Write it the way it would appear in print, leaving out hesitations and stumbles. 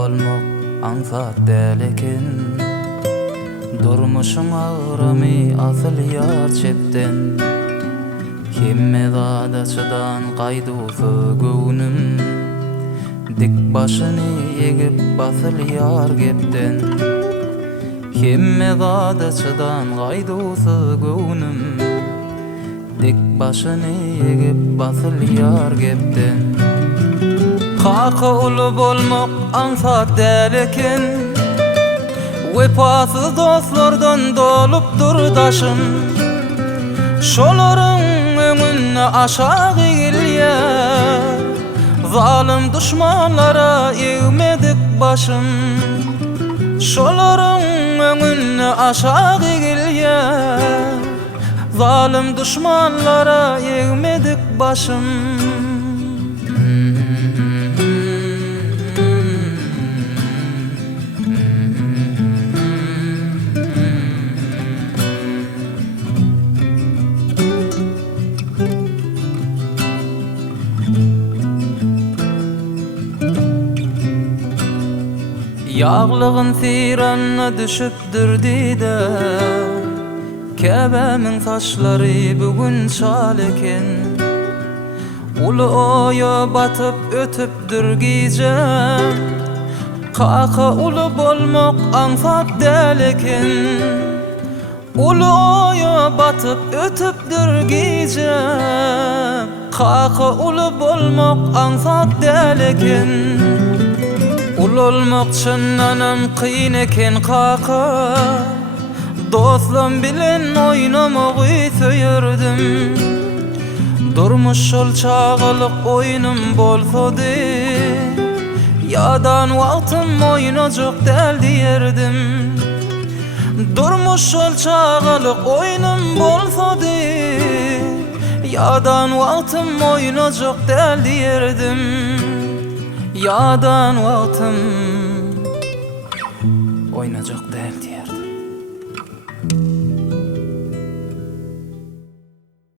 bolmak ansat däl eken. Durmuşyň agyramy asyl ýar çepden. Hemme zadaçydan gaýdusy göwnüm. Dik başyny egip basyl ýar gepden. Hemme zadaçydan gaýdusy göwnüm. Dik başyny egip basyl ýar gepden. Kaka ulu bolmak ansat däl eken. Wepasyz dostlardan dolupdur daşym. Şolaryň öňüne aşağı gelýär. Zalim düşmanlara eğmedik başım. Şolaryň öňüne aşağı gelýär. Zalim düşmanlara eğmedik başım. Yağlığın firanına düşüpdür dide. Käbämiň saçlary bugün şal eken. Ulu oya batyp ötüpdür gijem. Kaka ulu bolmak ansat däl eken. Ulu oya batyp ötüpdür gijem. Kaka ulu bolmak ansat däl eken. Ul olmak çynlanam kyn eken kaka. Dostlarym bilen oýnamagy söýerdim. Durmuş şol çagalyk oýnum bolsady. Ýadan wagtym oýnajak däl diýerdim. Durmuş şol çagalyk oýnum bolsady. Ýadan wagtym oýnajak däl diýerdim. Ýadan wagtym oýnajak